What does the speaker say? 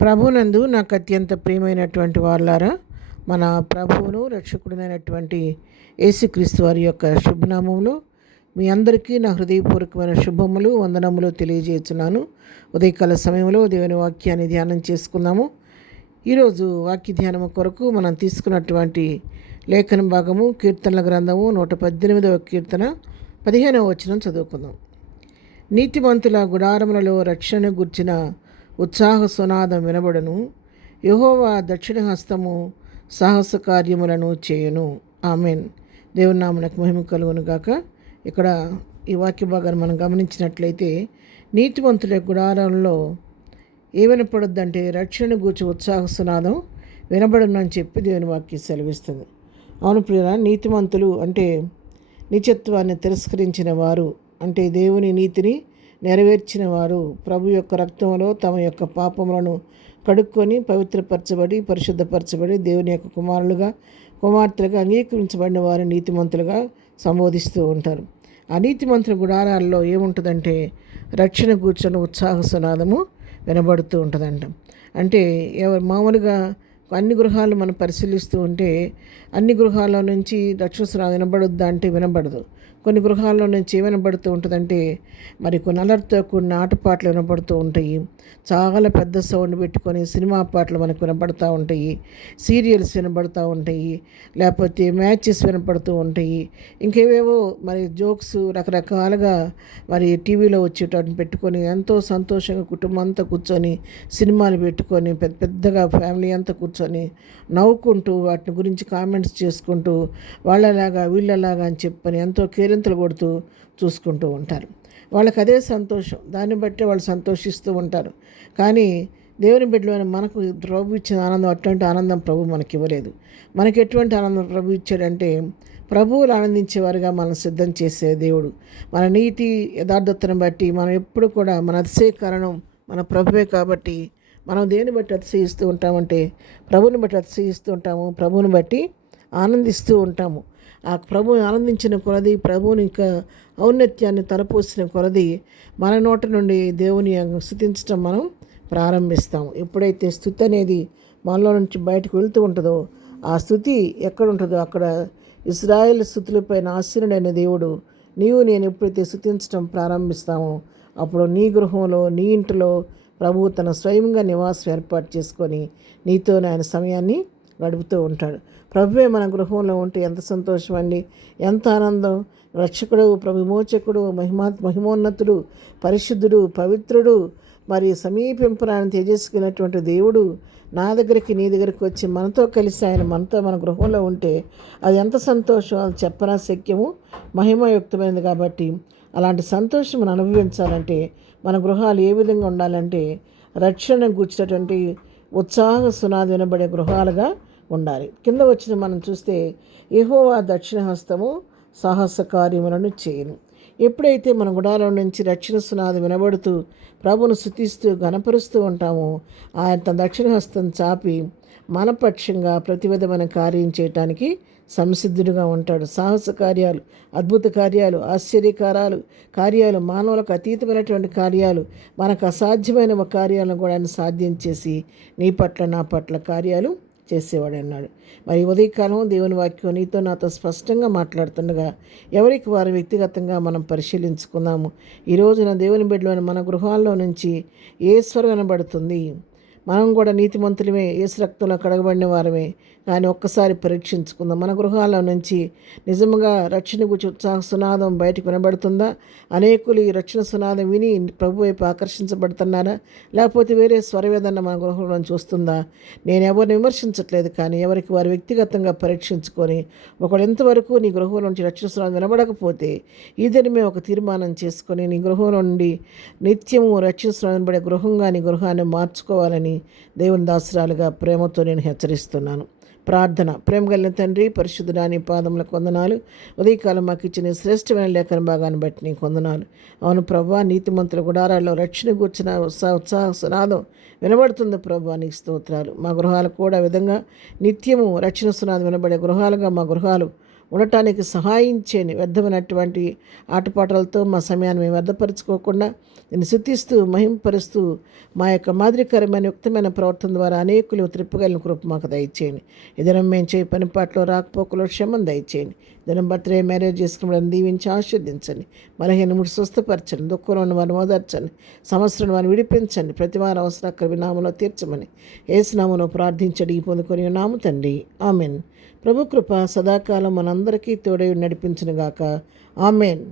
ప్రభునందు నాకు అత్యంత ప్రియమైనటువంటి వారులారా, మన ప్రభువును రక్షకుడినైనటువంటి యేసుక్రీస్తు వారి యొక్క శుభనామములు మీ అందరికీ నా హృదయపూర్వకమైన శుభములు వందనములు తెలియజేస్తున్నాను. ఉదయకాల సమయంలో దేవుని వాక్యాన్ని ధ్యానం చేసుకుందాము. ఈరోజు వాక్య ధ్యానము కొరకు మనం తీసుకున్నటువంటి లేఖన భాగము కీర్తనల గ్రంథము 118వ కీర్తన 15వ వచనం చదువుకుందాం. నీతిమంతుల గుడారములలో రక్షణ గుర్చిన ఉత్సాహ సునాదం వినబడును. యెహోవా దక్షిణ హస్తము సాహస కార్యములను చేయును. ఆమెన్. దేవుని నామమునకు మహిమ కలుగును గాక. ఇక్కడ ఈ వాక్య భాగాన్ని మనం గమనించినట్లయితే నీతిమంతుల గుడారంలో ఏమనపడొద్దంటే రక్షణ గూర్చి ఉత్సాహ సునాదం వినబడును అని చెప్పి దేవుని వాక్యం సెలవిస్తుంది. అవును ప్రియుల, నీతిమంతులు అంటే నిత్యత్వాన్ని తిరస్కరించిన వారు, అంటే దేవుని నీతిని నెరవేర్చిన వారు, ప్రభు యొక్క రక్తంలో తమ యొక్క పాపములను కడుక్కొని పవిత్రపరచబడి పరిశుద్ధపరచబడి దేవుని యొక్క కుమార్తెలుగా అంగీకరించబడిన వారు నీతిమంతులుగా సంబోధిస్తూ ఉంటారు. ఆ నీతిమంతుల గుడారాల్లో ఏముంటుందంటే రక్షణ కూర్చొని ఉత్సాహ సునాదము వినబడుతూ ఉంటుందంట. అంటే మామూలుగా అన్ని గృహాలు మనం పరిశీలిస్తూ ఉంటే అన్ని గృహాల్లో నుంచి రక్షణ సునాదం వినబడుద్దా అంటే వినబడదు. కొన్ని గృహాల్లో నుంచి ఏమనబడుతూ ఉంటుందంటే మరి కొన్ని అలర్ట్తో కూడిన ఆటపాటలు వినబడుతూ ఉంటాయి. చాలా పెద్ద సౌండ్ పెట్టుకొని సినిమా పాటలు మనకు వినబడుతూ ఉంటాయి, సీరియల్స్ వినబడుతూ ఉంటాయి, లేకపోతే మ్యాచెస్ వినపడుతూ ఉంటాయి, ఇంకేవేవో మరి జోక్స్ రకరకాలుగా మరి టీవీలో వచ్చేటట్టు పెట్టుకొని ఎంతో సంతోషంగా కుటుంబం అంతా కూర్చొని సినిమాలు పెట్టుకొని పెద్దగా ఫ్యామిలీ అంతా కూర్చొని నవ్వుకుంటూ వాటిని గురించి కామెంట్స్ చేసుకుంటూ వాళ్ళలాగా వీళ్ళలాగా అని చెప్పని ఎంతో కేరింతలు కొడుతూ చూసుకుంటూ ఉంటారు. వాళ్ళకి అదే సంతోషం, దాన్ని బట్టి వాళ్ళు సంతోషిస్తూ ఉంటారు. కానీ దేవుని బిడ్డలైన మనకు ప్రభు ఇచ్చిన ఆనందం అటువంటి ఆనందం ప్రభు మనకి ఇవ్వలేదు. మనకి ఎటువంటి ఆనందం ప్రభు ఇచ్చాడంటే ప్రభువులు ఆనందించేవారుగా మనం సిద్ధం చేసే దేవుడు. మన నీతి యథార్థతను బట్టి మనం ఎప్పుడు కూడా మన అతిశయ కారణం మన ప్రభువే. కాబట్టి మనం దేని బట్టి అతిశయిస్తూ ఉంటామంటే ప్రభువుని బట్టి అతిశయిస్తూ ఉంటాము, ప్రభువుని బట్టి ఆనందిస్తూ ఉంటాము. ఆ ప్రభువుని ఆనందించిన కొలది, ప్రభువుని ఇంకా ఔన్నత్యాన్ని తలపోసిన కొలది మన నోట నుండి దేవుని స్తుతించడం మనం ప్రారంభిస్తాము. ఎప్పుడైతే స్తుతి అనేది మనలో నుంచి బయటకు వెళ్తూ ఉంటుందో, ఆ స్తుతి ఎక్కడ ఉంటుందో అక్కడ ఇశ్రాయేలు స్తుతులపైన ఆసీనుడైన దేవుడు నేను ఎప్పుడైతే స్తుతించడం ప్రారంభిస్తామో అప్పుడు నీ గృహంలో నీ ఇంటిలో ప్రభువు తన స్వయంగా నివాసం ఏర్పాటు చేసుకొని నీతో ఆయన సమయాన్ని గడుపుతూ ఉంటాడు. ప్రభువే మన గృహంలో ఉంటే ఎంత సంతోషం అండి, ఎంత ఆనందం. రక్షకుడు, ప్రభు విమోచకుడు, మహిమోన్నతుడు, పరిశుద్ధుడు, పవిత్రుడు, మరి సమీపింపరాని తేజస్సుకున్నటువంటి దేవుడు నా దగ్గరికి నీ దగ్గరికి వచ్చి మనతో కలిసి ఆయన మన గృహంలో ఉంటే అది ఎంత సంతోషం, అది చెప్పనా శక్యము, మహిమయుక్తమైనది. కాబట్టి అలాంటి సంతోషం మనం అనుభవించాలంటే మన గృహాలు ఏ విధంగా ఉండాలంటే రక్షణ కూర్చున్నటువంటి ఉత్సాహ సునాది వినబడే గృహాలుగా ఉండాలి. కింద వచ్చిన మనం చూస్తే యెహోవా దక్షిణ హస్తము సాహస కార్యములను చేయను. ఎప్పుడైతే మన గుడారం నుంచి రక్షణ సునాది వినబడుతూ ప్రభును స్తుతిస్తూ గణపరుస్తూ ఉంటామో ఆయన తన దక్షిణ హస్తం చాపి మన పక్షంగా ప్రతి విధమైన కార్యం చేయటానికి సంసిద్ధుడిగా ఉంటాడు. సాహస కార్యాలు, అద్భుత కార్యాలు, కార్యాలు, మానవులకు అతీతమైనటువంటి కార్యాలు, మనకు అసాధ్యమైన కార్యాలను కూడా ఆయన సాధ్యం చేసి నీ పట్ల నా పట్ల కార్యాలు చేసేవాడు అన్నాడు. మరి ఉదయకాలం దేవుని వాక్యం నీతో నాతో స్పష్టంగా మాట్లాడుతుండగా ఎవరికి వారి వ్యక్తిగతంగా మనం పరిశీలించుకుందాము. ఈ రోజున దేవుని బిడ్డలోని మన గృహాల్లో నుంచి ఏ స్వరం వినబడుతుంది? మనం కూడా నీతిమంతులమే, యేసు రక్తంలో కడగబడిన వారమే. కానీ ఒక్కసారి పరీక్షించుకుందాం. మన గృహాల నుంచి నిజంగా రక్షణ గురించి ఉత్సాహ సునాదం బయటకు వినబడుతుందా? అనేకులు ఈ రక్షణ సునాదం విని ప్రభు వైపు ఆకర్షించబడుతున్నారా? లేకపోతే వేరే స్వరవేదన మన గృహంలో చూస్తుందా? నేను ఎవరిని విమర్శించట్లేదు, కానీ ఎవరికి వారు వ్యక్తిగతంగా పరీక్షించుకొని ఒకడు ఎంతవరకు నీ గృహంలో నుంచి రక్షణ సునాదం వినబడకపోతే ఈ దినమే ఒక తీర్మానం చేసుకొని నీ గృహంలో నుండి నిత్యము రక్షణ సునాదం వినబడే గృహంగా నీ గృహాన్ని మార్చుకోవాలని దేవుని దాసురాలుగా ప్రేమతో నేను హెచ్చరిస్తున్నాను. ప్రార్థన. ప్రేమ కలిగిన తండ్రి, పరిశుద్ధుడా, నీ పాదములకు వందనాలు. ఉదయకాలం మాకు ఇచ్చిన శ్రేష్టమైన లేఖన భాగాన్ని బట్టి నీకు వందనాలు. అవును ప్రభా, నీతిమంతుల గుడారాల్లో రక్షణ కూర్చున్న ఉత్సాహ సునాదం వినబడుతుంది ప్రభా, నీకు స్తోత్రాలు. మా గృహాలు కూడా విధంగా నిత్యము రక్షణ సునాదం వినబడే గృహాలుగా మా గృహాలు ఉండటానికి సహాయం చేయని వ్యర్థమైనటువంటి ఆటపాటలతో మా సమయాన్ని మేము వ్యర్థపరచుకోకుండా నేను శుద్ధిస్తూ మహింపరుస్తూ మా యొక్క మాదిరికరమైన యుక్తమైన ప్రవర్తన ద్వారా అనేకులు త్రిప్పగలిగిన కృప మాకు దయచేయండి. ఏదైనా మేము చేయ పని పాటలో రాకపోకలో క్షమం దయచేయండి. దినం బర్త్డే మ్యారేజ్ చేసుకుని దీవించి ఆశీర్దించండి. బలహీనముడు స్వస్థపరచండి. దుఃఖంలో ఉన్న వారిని ఓదార్చండి. సమస్యలను వారిని విడిపించండి. ప్రతి వారి అవసరాల వినామంలో తీర్చమని యేసునామములో ప్రార్థించడి పొందుకొని నాము తండ్రి. ఆమెన్. ప్రభు కృప సదాకాలం మనందరికీ తోడై నడిపించునుగాక. ఆమెన్.